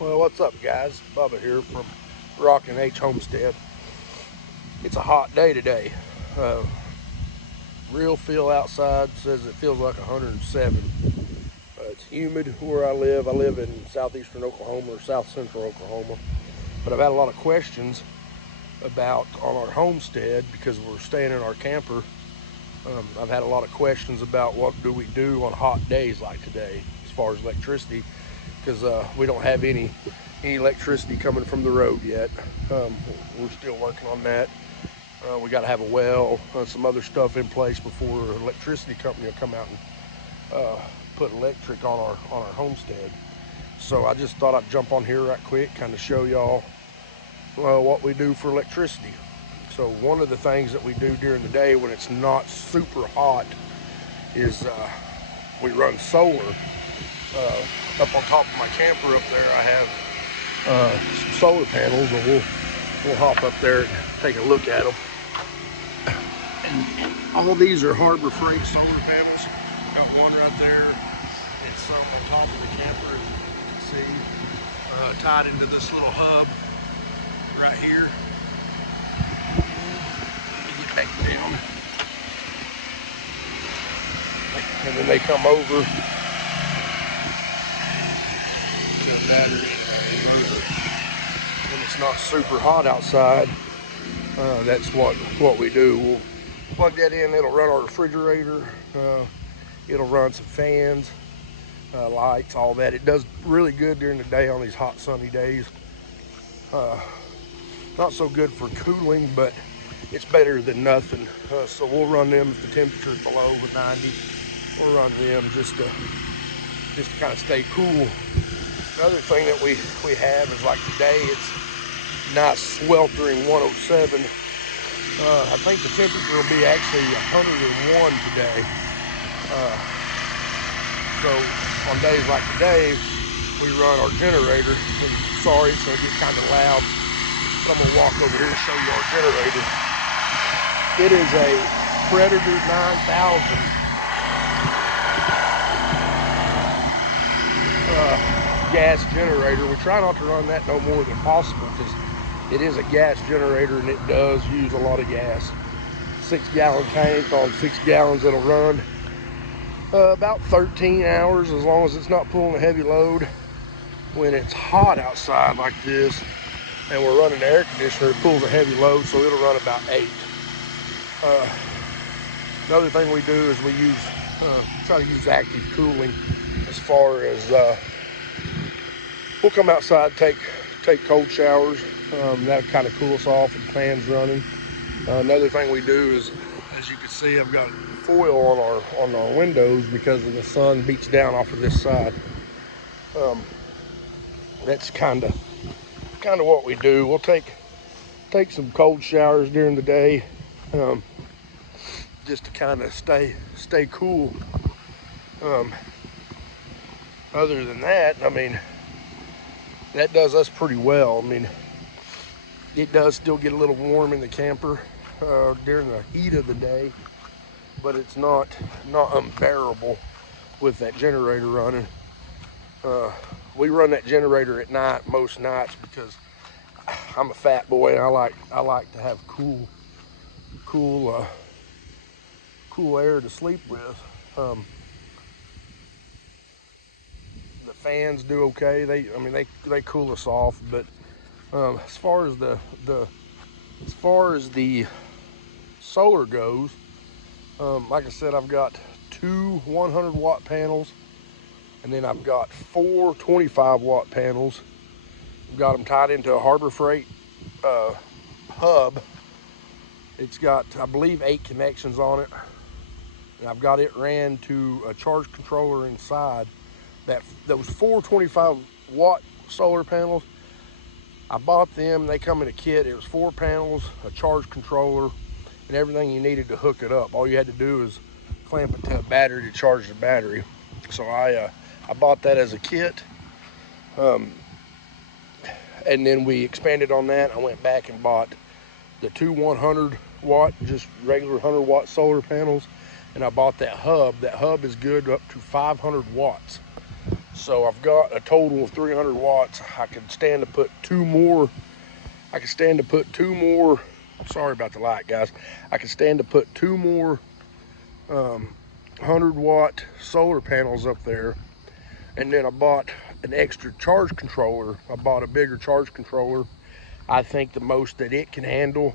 Well, what's up, guys? Bubba here from Rockin' H Homestead. It's a hot day today. Uh, Real feel outside says it feels like 107. It's humid where I live. I live in southeastern Oklahoma or south central Oklahoma. But I've had a lot of questions about on our homestead because we're staying in our camper. I've had a lot of questions about what do we do on hot days like today as far as electricity, because we don't have any electricity coming from the road yet. We're still working on that. We got to have a well, some other stuff in place before an electricity company will come out and put electric on our homestead. So I just thought I'd jump on here right quick, kind of show y'all what we do for electricity. So one of the things that we do during the day when it's not super hot is we run solar. Up on top of my camper up there, I have some solar panels, and we'll hop up there and take a look at them. And all these are Harbor Freight solar panels. Got one right there. It's on top of the camper, as you can see, tied into this little hub right here. Let me get back down. And then they come over to the battery inverter. When it's not super hot outside, that's what we do. We'll plug that in. It'll run our refrigerator. It'll run some fans, lights, all that. It does really good during the day on these hot sunny days. Not so good for cooling, but it's better than nothing. So we'll run them if the temperature is below 90. We'll run them just to kind of stay cool. Another thing that we have is, like today, it's nice sweltering 107. I think the temperature will be actually 101 today. So on days like today, we run our generator. And sorry, it's going to get kind of loud. But I'm going to walk over here and show you our generator. It is a Predator 9000 gas generator. We try not to run that no more than possible because it is a gas generator and it does use a lot of gas. 6-gallon tank on 6 gallons. It'll run about 13 hours as long as it's not pulling a heavy load. When it's hot outside like this and we're running the air conditioner, it pulls a heavy load, so it'll run about 8. Another thing we do is we try to use active cooling, as far as we'll come outside, take cold showers. That'll kind of cool us off with the fans running. Another thing we do is, as you can see, I've got foil on our windows because the sun beats down off of this side. That's kind of what we do. We'll take some cold showers during the day, just to kind of stay cool. Other than that, I mean, that does us pretty well. I mean, it does still get a little warm in the camper during the heat of the day, but it's not unbearable with that generator running. We run that generator at night most nights because I'm a fat boy and I like to have cool air to sleep with. The fans do okay. They cool us off, but as far as the solar goes, like I said, I've got 2 100-watt panels, and then I've got 4 25-watt panels. I've got them tied into a Harbor Freight hub. It's got, I believe, 8 connections on it, and I've got it ran to a charge controller inside. Those 4 25-watt solar panels, I bought them. They come in a kit. It was 4 panels, a charge controller, and everything you needed to hook it up. All you had to do is clamp it to a battery to charge the battery. So I bought that as a kit, and then we expanded on that. I went back and bought the 2 100-watt, just regular 100-watt solar panels, and I bought that hub. That hub is good up to 500 watts. So I've got a total of 300 watts. I can stand to put two more. I can stand to put two more. Sorry about the light, guys. I can stand to put two more 100-watt solar panels up there. And then I bought an extra charge controller. I bought a bigger charge controller. I think the most that it can handle,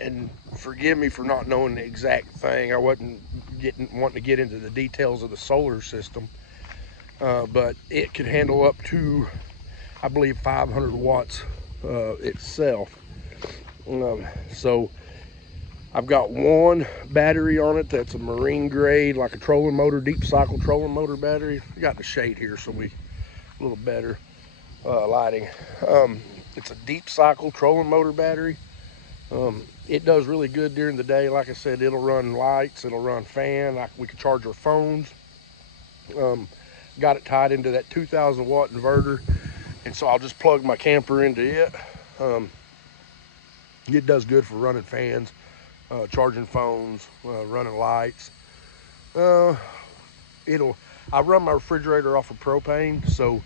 and forgive me for not knowing the exact thing. I wasn't wanting to get into the details of the solar system, but it could handle up to, I believe, 500 watts itself. So I've got one battery on it that's a marine grade, like a trolling motor, deep cycle trolling motor battery. I got the shade here, so we a little better lighting. It's a deep cycle trolling motor battery. It does really good during the day. Like I said, it'll run lights, it'll run fan. We can charge our phones. Got it tied into that 2,000 watt inverter, and so I'll just plug my camper into it. It does good for running fans, charging phones, running lights. I run my refrigerator off of propane, so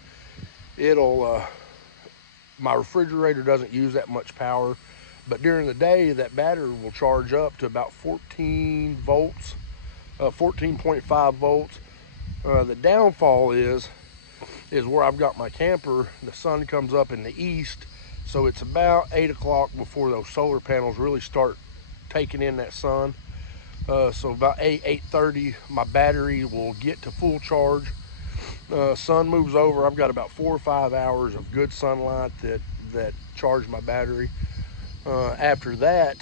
my refrigerator doesn't use that much power, but during the day that battery will charge up to about 14 volts, 14.5 volts. The downfall is where I've got my camper, the sun comes up in the east, so it's about 8 o'clock before those solar panels really start taking in that sun. So about 8:30, my battery will get to full charge. Sun moves over. I've got about 4 or 5 hours of good sunlight that charge my battery. After that,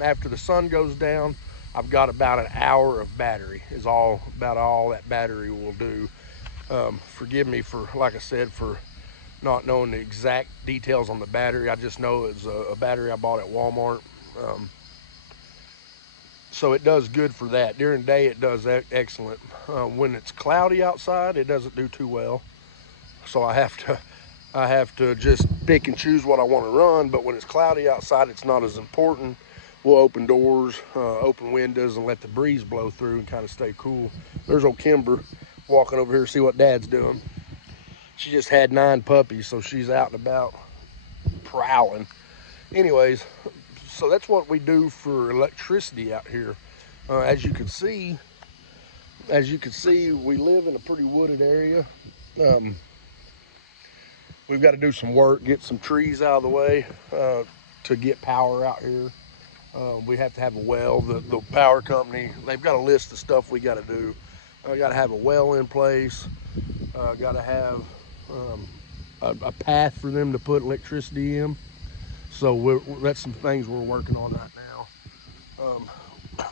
after the sun goes down, I've got about an hour of battery. Is about all that battery will do. Forgive me for, like I said, for not knowing the exact details on the battery. I just know it's a battery I bought at Walmart. So it does good for that. During the day, it does excellent. When it's cloudy outside, it doesn't do too well. So I have to just pick and choose what I want to run. But when it's cloudy outside, it's not as important. We'll open doors, open windows, and let the breeze blow through and kind of stay cool. There's old Kimber walking over here to see what Dad's doing. She just had 9 puppies, so she's out and about prowling. Anyways, so that's what we do for electricity out here. As you can see, we live in a pretty wooded area. We've got to do some work, get some trees out of the way to get power out here. We have to have a well. The power company, they've got a list of stuff we got to do. Got to have a well in place. Got to have a path for them to put electricity in. So that's some things we're working on right now.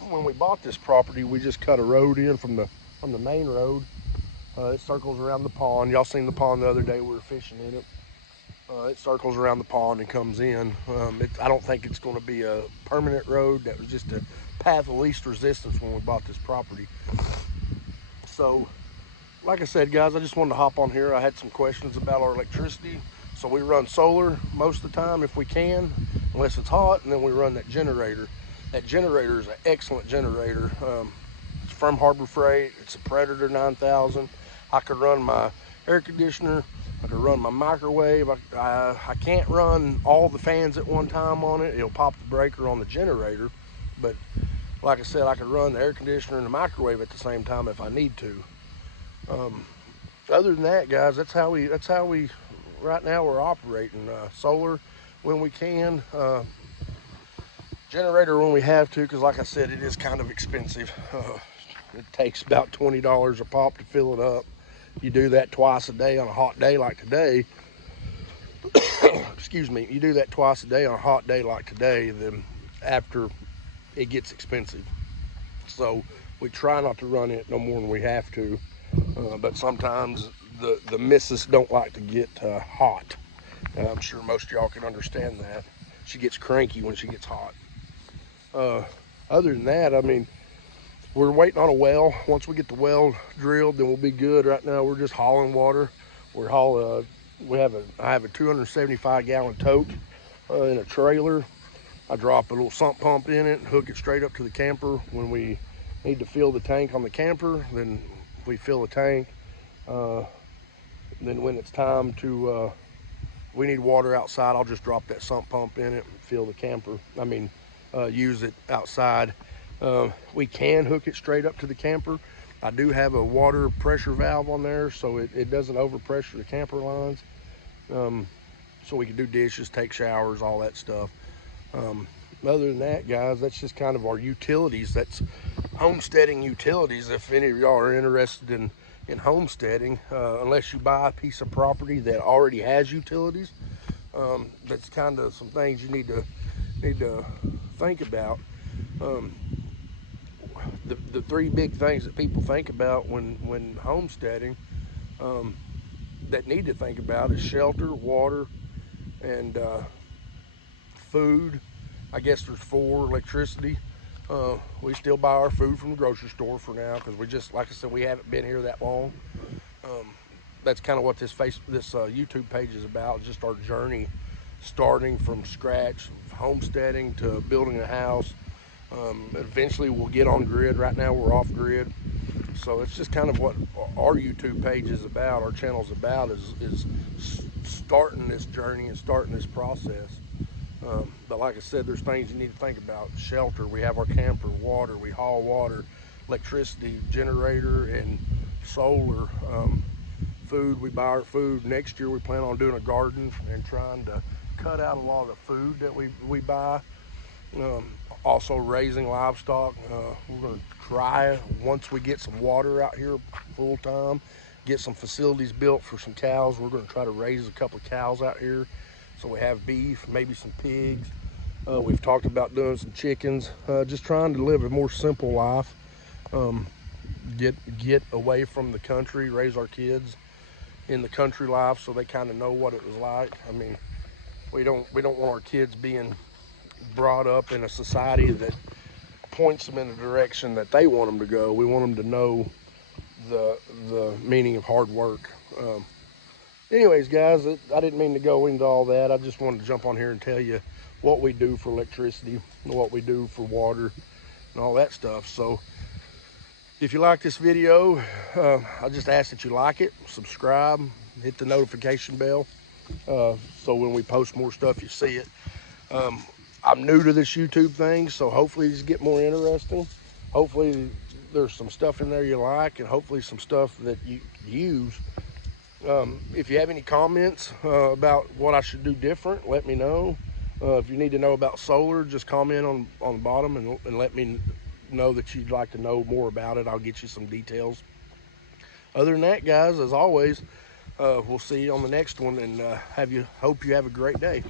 When we bought this property, we just cut a road in from the main road. It circles around the pond. Y'all seen the pond the other day. We were fishing in it. It circles around the pond and comes in. I don't think it's going to be a permanent road. That was just a path of least resistance when we bought this property. So, like I said, guys, I just wanted to hop on here. I had some questions about our electricity. So we run solar most of the time if we can, unless it's hot, and then we run that generator. That generator is an excellent generator. It's from Harbor Freight. It's a Predator 9000. I could run my air conditioner. I could run my microwave. I can't run all the fans at one time on it. It'll pop the breaker on the generator. But like I said, I could run the air conditioner and the microwave at the same time if I need to. Other than that, guys, that's how we right now we're operating. Solar when we can, generator when we have to, because like I said, it is kind of expensive. It takes about $20 a pop to fill it up. You do that twice a day on a hot day like today. Excuse me. You do that twice a day on a hot day like today, then after it gets expensive. So we try not to run it no more than we have to. But sometimes the missus don't like to get hot. I'm sure most of y'all can understand that. She gets cranky when she gets hot. Other than that, I mean, we're waiting on a well. Once we get the well drilled, then we'll be good. Right now, we're just hauling water. I have a 275 gallon tote in a trailer. I drop a little sump pump in it and hook it straight up to the camper. When we need to fill the tank on the camper, then we fill the tank. Then when it's time to, we need water outside, I'll just drop that sump pump in it and fill the camper. Use it outside. We can hook it straight up to the camper. I do have a water pressure valve on there, so it doesn't overpressure the camper lines. So we can do dishes, take showers, all that stuff. Other than that, guys, that's just kind of our utilities. That's homesteading utilities. If any of y'all are interested in homesteading, unless you buy a piece of property that already has utilities, that's kind of some things you need to think about. The three big things that people think about when homesteading, that need to think about, is shelter, water, and food. I guess there's four. Electricity. We still buy our food from the grocery store for now, because we just, like I said, we haven't been here that long. That's kind of what this YouTube page is about, just our journey, starting from scratch, homesteading to building a house. Eventually we'll get on grid. Right now we're off grid. So it's just kind of what our YouTube page is about, our channel's about, is starting this journey and starting this process. But like I said, there's things you need to think about. Shelter, we have our camper, water, we haul water, electricity, generator, and solar. Food, we buy our food. Next year we plan on doing a garden and trying to cut out a lot of the food that we buy. Also raising livestock. We're going to try, once we get some water out here full time, get some facilities built for some cows. We're going to try to raise a couple of cows out here, so we have beef, maybe some pigs. We've talked about doing some chickens. Just trying to live a more simple life. Get away from the country, raise our kids in the country life so they kind of know what it was like. I mean, we don't want our kids being brought up in a society that points them in the direction that they want them to go. We want them to know the meaning of hard work. Anyways, guys, I didn't mean to go into all that. I just wanted to jump on here and tell you what we do for electricity, what we do for water, and all that stuff. So if you like this video, I just ask that you like it, subscribe, hit the notification bell, so when we post more stuff, you see it. I'm new to this YouTube thing, so hopefully these get more interesting. Hopefully there's some stuff in there you like, and hopefully some stuff that you use. If you have any comments about what I should do different, let me know. If you need to know about solar, just comment on the bottom and let me know that you'd like to know more about it. I'll get you some details. Other than that, guys, as always, we'll see you on the next one, and hope you have a great day.